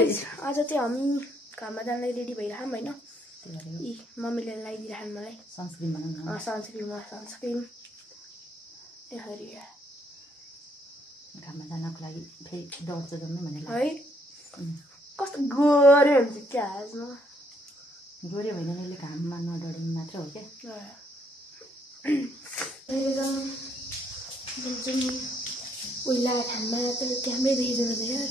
guys आज चाहिँ हामी घरमा जानलाई रेडी भइराछौँ हैन यी मम्मीले लगाइदिराछन् मलाई सनस्क्रिन बनाउन सनस्क्रिन ए हरि घरमा जानको लागि फेरि डढ्छ जम्मै भनेर है कस्तो गोरे हुन्छ क्या आजमा गोरे भएन यसले घाममा नडढ्ने मात्र हो के उल्ला घाममा त क्यामेरै देखिँदैन त यार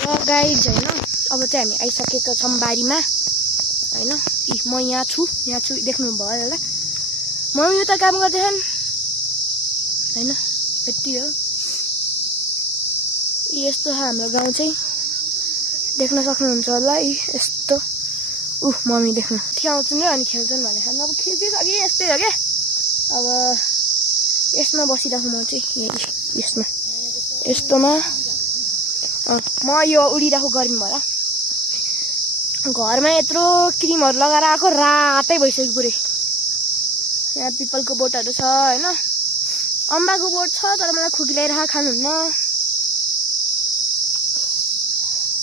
र गाइज हैन अब चाहिँ हामी आइसकेका छौँ बारीमा हैन म यहाँ छु देख्नु भयो होला मम्मी उता काम गर्दैछन् हैन यति हो यस्तो हाम्रो गाउँ चाहिँ देख्न सक्नुहुन्छ होला यस्तो मम्मी देख्नु आउँछन् र अनि खेल्छन् भने अब खेल्दिसके यस्तै हो क्या अब यसमा बसिरहेको म चाहिँ यसमा यस्तोमा म यो उडिरहेको गर्मी भएर घरमा यत्रो क्रिमहरू लगाएर आएको रातै भइसक्यो पुरै यहाँ पिपलको बोटहरू छ हैन अम्बाको बोट छ तर मलाई खोकी ल्याइरहेको खानुहुन्न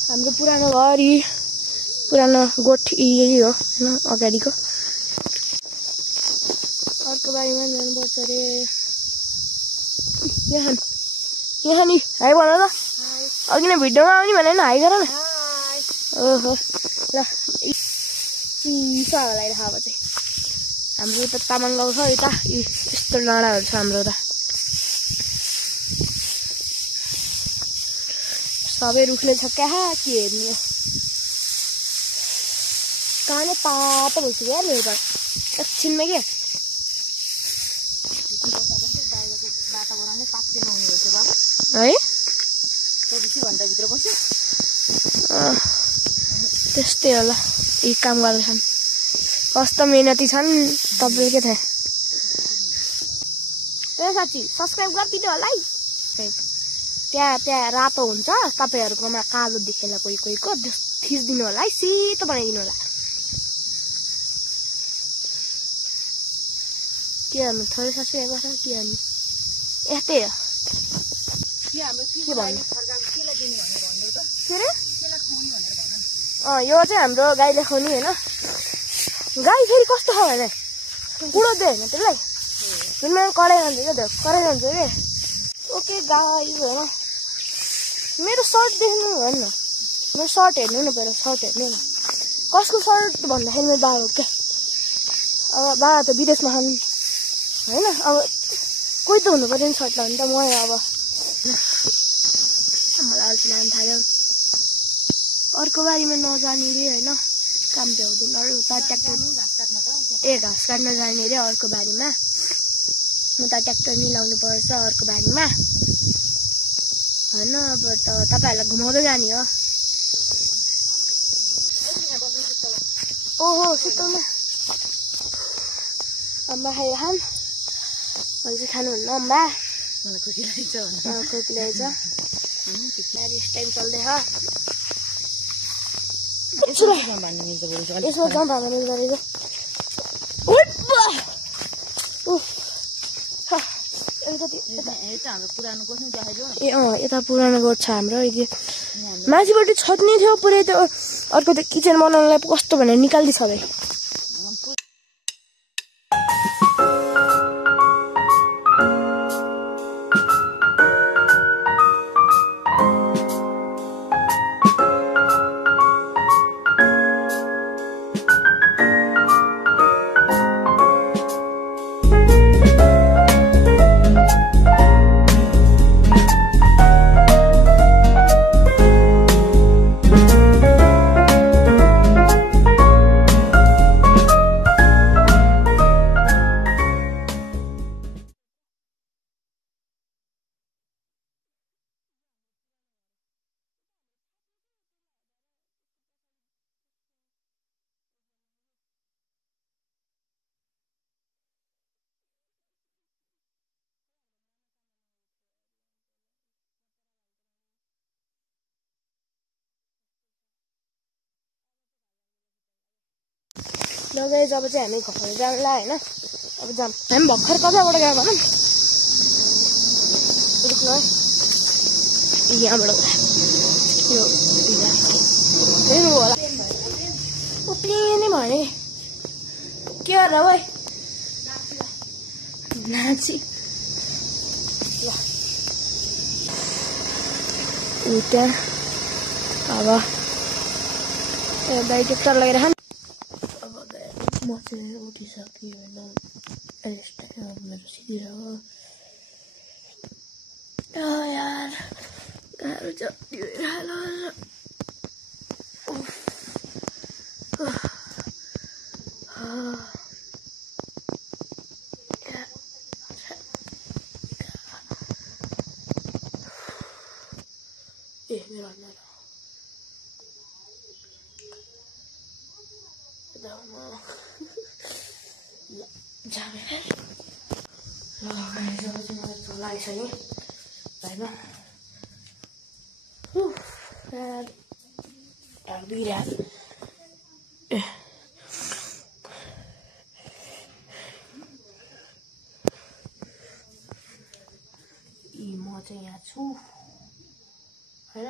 हाम्रो पुरानो घर पुरानो गोठ यही हो हैन अगाडिको अर्को बारीमा जानुपर्छ अरे यहाँ नि हाई भन त अघि नै भिडियोमा आउने भनेर हाई गर न ओहो ल चिसा लगाइरहेको अब चाहिँ हाम्रो उता तामाङ गाउँ छ यता यस्तो डाँडाहरू छ हाम्रो उता सबै रुखले छ क्या के हेर्ने कानै पातो भइसक्यो यार मेरो त एकछिनमै क्या है 24 घण्टाभित्र बस्यो त्यस्तै होला यी काम गर्दैछन् कस्तो मेहनती छन् तपाईँले के थाहा ए साथी सब्सक्राइब गरिदिनु होला है त्यहाँ रातो हुन्छ तपाईँहरूकोमा कालो देखेला कोहीको थिच्दिनु होला है सेतो बनाइदिनु होला के गर्नु थोरै सब्सक्राइब गर्छ के गर्नु यस्तै हो के भन्नु यो चाहिँ हाम्रो गाईले खुवाउने होइन गाई फेरि कस्तो छ भने कुडाउँदै होइन त्यसलाई जुनमा कराइरहन्छ क्या त्यो कराइरहन्छ कि ओके गाई होइन मेरो सर्ट देख्नु होइन मेरो सर्ट हेर्नु न पहिला सर्ट हेर्नु न कसको सर्ट भन्दाखेरि मेरो बाबा क्या अब बाबा त विदेशमा खानु होइन अब कोही त हुनु पर्यो नि सर्ट लाउनु त म अब मलाई अल्छी लाग्नु थाल्यो अर्को बारीमा नजाने रे होइन काम भ्याउँदैन अरू उता ट्र्याक्टर घाँस काट्न जाने रे अर्को बारीमा उता ट्र्याक्टर मिलाउनु पर्छ अर्को बारीमा होइन अब त तपाईँहरूलाई घुमाउँदै जाने हो ओहो शीतलमा अम्बा खाइरहन् मैले चाहिँ खानुहुन्न अम्बा मलाई खोकी ल्याइछ खोकी ल्याइछ टाइम चल्दैछ यसमा जाउँ भाँगा मिल्दो रहेछ ए यता पुरानो गोठ छ हाम्रो माथिबाट छत्ने थियो पुरै त्यो अर्को त्यो किचन बनाउनलाई कस्तो भनेर निकाल्दैछ भाइ नगए जब चाहिँ हामी घर जान्ला होइन अब जाम हामी भर्खर कताबाट गयो भनौँ यहाँबाट यो हेर्नु होला प्लेनै भने के गरेर भाइ नाची उता अब दाइ टेक्टर लगाइरह अब म चाहिँ उठिसकेँ होइन रेस्ट मेरो सिधै यार गाह्रो छ मेरो लाग्छ नि होइन दुइरहेको म चाहिँ यहाँ छु होइन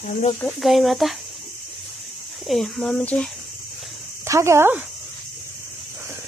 हाम्रो गाई माता ए मम्मी चाहिँ थाक्यो हो